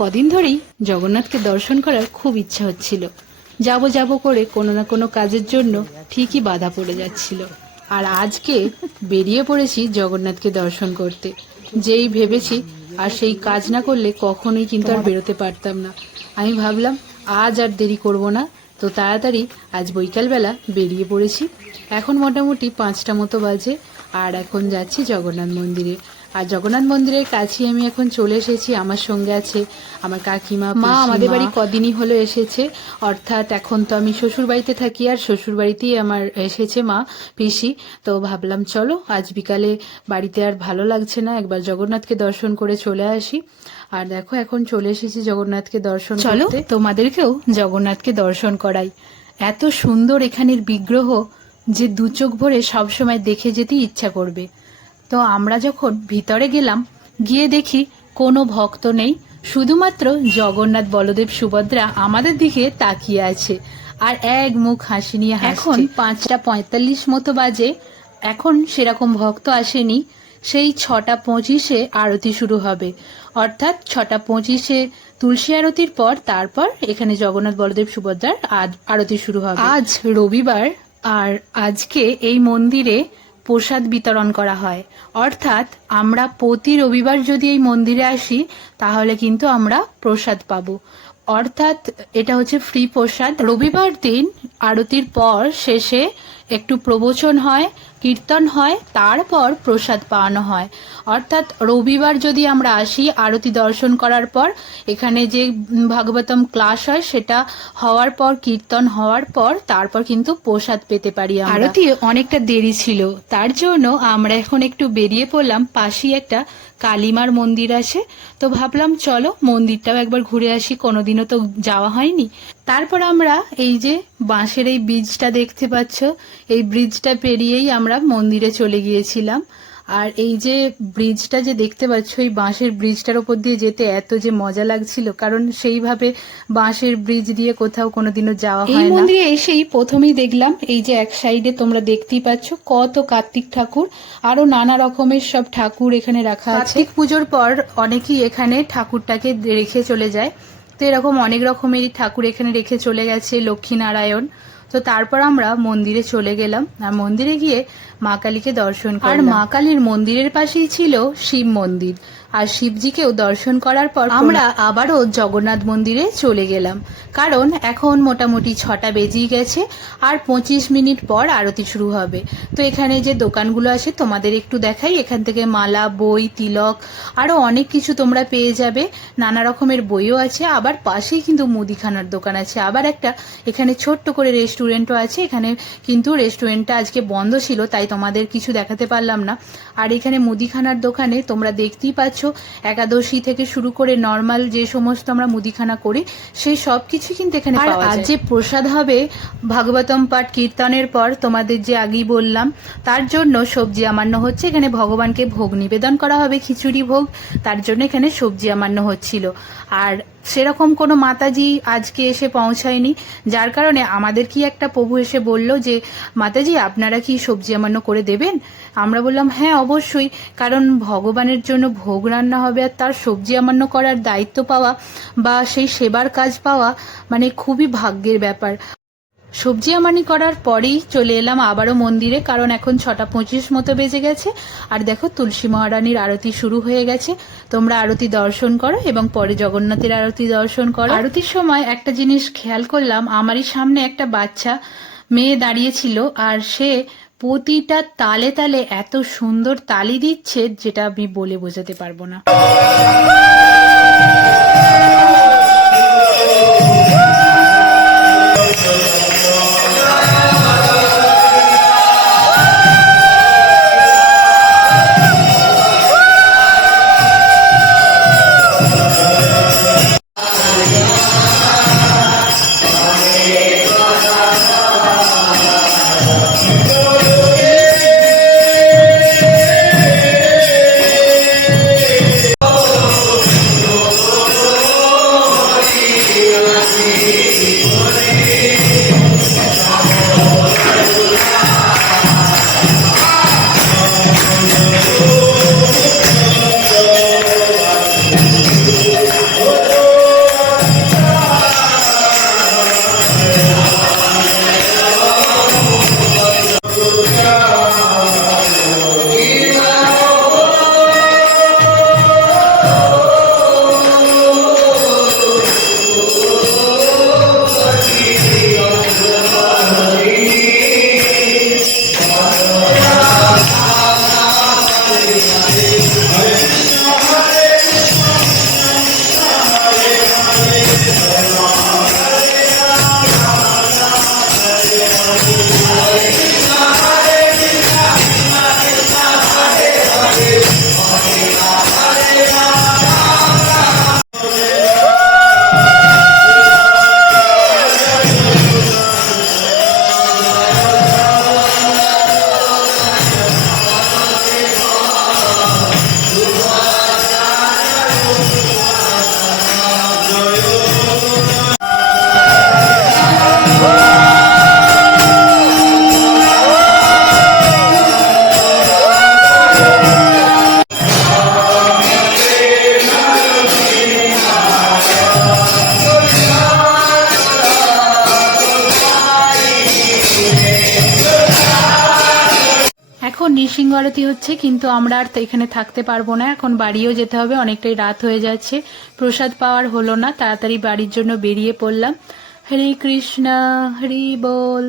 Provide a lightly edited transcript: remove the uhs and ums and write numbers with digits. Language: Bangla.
কদিন ধরেই জগন্নাথকে দর্শন করার খুব ইচ্ছা হচ্ছিল। যাব যাব করে কোনো না কোনো কাজের জন্য ঠিকই বাধা পড়ে যাচ্ছিল। আর আজকে বেরিয়ে পড়েছি জগন্নাথকে দর্শন করতে। যেই ভেবেছি আর সেই কাজ না করলে কখনোই কিন্তু আর বেরোতে পারতাম না। আমি ভাবলাম আজ আর দেরি করব না, তো তাড়াতাড়ি আজ বৈকালবেলা বেরিয়ে পড়েছি। এখন মোটামুটি 5টা মতো বাজে, আর এখন যাচ্ছি জগন্নাথ মন্দিরে। আর জগন্নাথ মন্দিরের কাছে আমি এখন চলে এসেছি। আমার সঙ্গে আছে আমার কাকিমা, মা আমাদের বাড়ি কদিনই হলো এসেছে, অর্থাৎ এখন তো আমি শ্বশুর বাড়িতে থাকি, আর শ্বশুর বাড়িতেই আমার এসেছে মা পিসি। তো ভাবলাম চলো আজ বিকালে বাড়িতে আর ভালো লাগছে না, একবার জগন্নাথকে দর্শন করে চলে আসি। আর দেখো এখন চলে এসেছি জগন্নাথকে দর্শন করতে। চলো তোমাদেরকেও জগন্নাথকে দর্শন করাই। এত সুন্দর এখানের বিগ্রহ যে দু চোখ ভরে সবসময় দেখে যেতেই ইচ্ছা করবে। তো আমরা যখন ভিতরে গেলাম, গিয়ে দেখি কোনো ভক্ত নেই, শুধুমাত্র জগন্নাথ বলদেব সুভদ্রা আমাদের দিকে তাকিয়ে আছে আর এক মুখ হাসি নিয়ে হাসছে। এখন 5টা 45 মতো বাজে, এখন সেরকম ভক্ত আসেনি। সেই 6টা 25-এ আরতি শুরু হবে, অর্থাৎ 6টা 25-এ তুলসী আরতির পর তারপর এখানে জগন্নাথ বলদেব সুভদ্রার আরতি শুরু হবে। আজ রবিবার, আর আজকে এই মন্দিরে প্রসাদ বিতরণ করা হয়। অর্থাৎ আমরা প্রতি রবিবার যদি এই মন্দিরে আসি তাহলে কিন্তু আমরা প্রসাদ পাবো। অর্থাৎ এটা হচ্ছে ফ্রি প্রসাদ। রবিবার দিন আরতির পর শেষে একটু প্রবচন হয়, কীর্তন হয়, তারপর প্রসাদ পাওয়ানো হয়। অর্থাৎ রবিবার যদি আমরা আসি আরতি দর্শন করার পর, এখানে যে ভাগবতম ক্লাস হয় সেটা হওয়ার পর, কীর্তন হওয়ার পর তারপর কিন্তু প্রসাদ পেতে পারি। আরতি অনেকটা দেরি ছিল, তার জন্য আমরা এখন একটু বেরিয়ে পড়লাম। পাশেই একটা কালীমার মন্দির আছে, তো ভাবলাম চলো মন্দিরটাও একবার ঘুরে আসি, কোনোদিনও তো যাওয়া হয়নি। তারপর আমরা এই যে বাঁশের এই ব্রিজটা দেখতে পাচ্ছ, এই ব্রিজটা পেরিয়েই আমরা মন্দিরে চলে গিয়েছিলাম। আর এই যে ব্রিজটা যে দেখতে পাচ্ছ, এই বাঁশের ব্রিজটার উপর দিয়ে যেতে এত যে মজা লাগছিল, কারণ সেইভাবে বাঁশের ব্রিজ দিয়ে কোথাও কোনোদিনও যাওয়া হয় না। এই মন্দিরে এসেই প্রথমেই দেখলাম এই যে এক সাইডে তোমরা দেখতেই পাচ্ছ কত কার্তিক ঠাকুর, আরো নানা রকমের সব ঠাকুর এখানে রাখা আছে। কার্তিক পুজোর পর অনেকেই এখানে ঠাকুরটাকে রেখে চলে যায়, তো এরকম অনেক রকমেরই ঠাকুর এখানে রেখে চলে গেছে, লক্ষ্মীনারায়ণ। তো তারপর আমরা মন্দিরে চলে গেলাম, আর মন্দিরে গিয়ে মা কালীকে দর্শন করলাম। আর মা কালীর মন্দিরের পাশেই ছিল শিব মন্দির, আর শিবজিকেও দর্শন করার পর আমরা আবারও জগন্নাথ মন্দিরে চলে গেলাম, কারণ এখন মোটামুটি 6টা বেজেই গেছে, আর 25 মিনিট পর আরতি শুরু হবে। তো এখানে যে দোকানগুলো আছে তোমাদের একটু দেখাই। এখান থেকে মালা, বই, তিলক, আরো অনেক কিছু তোমরা পেয়ে যাবে। নানা রকমের বইও আছে, আবার পাশেই কিন্তু মুদিখানার দোকান আছে, আবার একটা এখানে ছোট্ট করে রেস্টুরেন্টও আছে। এখানে কিন্তু রেস্টুরেন্টটা আজকে বন্ধ ছিল, তাই তোমাদের কিছু দেখাতে পারলাম না। আর এখানে মুদিখানার দোকানে তোমরা দেখতেই পাচ্ছ একাদশী থেকে শুরু করে নর্মাল যে সমস্ত আমরা মুদিখানা করি সেই সব কিছু কিন্তু এখানে পাওয়া যায়। আর যে প্রসাদ হবে ভাগবতম পাঠ কীর্তনের পর, তোমাদের যে আগেই বললাম, তার জন্য সবজি আমান্য হচ্ছে। এখানে ভগবানকে ভোগ নিবেদন করা হবে, খিচুড়ি ভোগ, তার জন্য এখানে সবজি আমান্য হচ্ছিল। আর সেরকম কোনো মাতাজি আজকে এসে পৌঁছায়নি, যার কারণে আমাদের কি একটা প্রভু এসে বলল যে মাতাজি আপনারা কি সবজি আমান্য করে দেবেন। আমরা বললাম হ্যাঁ অবশ্যই, কারণ ভগবানের জন্য ভোগ রান্না হবে আর তার সবজি আমান্য করার দায়িত্ব পাওয়া বা সেই সেবার কাজ পাওয়া মানে খুবই ভাগ্যের ব্যাপার। সবজি আমানি করার পরেই চলে এলাম আবারও মন্দিরে, কারণ এখন 6টা 25 মতো বেজে গেছে। আর দেখো তুলসী মহারানীর আরতি শুরু হয়ে গেছে। তোমরা আরতি দর্শন করো এবং পরে জগন্নাথের আরতি দর্শন করো। আরতির সময় একটা জিনিস খেয়াল করলাম, আমারই সামনে একটা বাচ্চা মেয়ে দাঁড়িয়েছিল, আর সে প্রতিটা তালে তালে এত সুন্দর তালি দিচ্ছে যেটা আমি বলে বোঝাতে পারবো না। এখন নৃসিংহ আরতি হচ্ছে, কিন্তু আমরা আর তো এখানে থাকতে পারবো না, এখন বাড়িও যেতে হবে, অনেকটাই রাত হয়ে যাচ্ছে। প্রসাদ পাওয়ার হলো না, তাড়াতাড়ি বাড়ির জন্য বেরিয়ে পড়লাম। হরে কৃষ্ণ, হরি বল।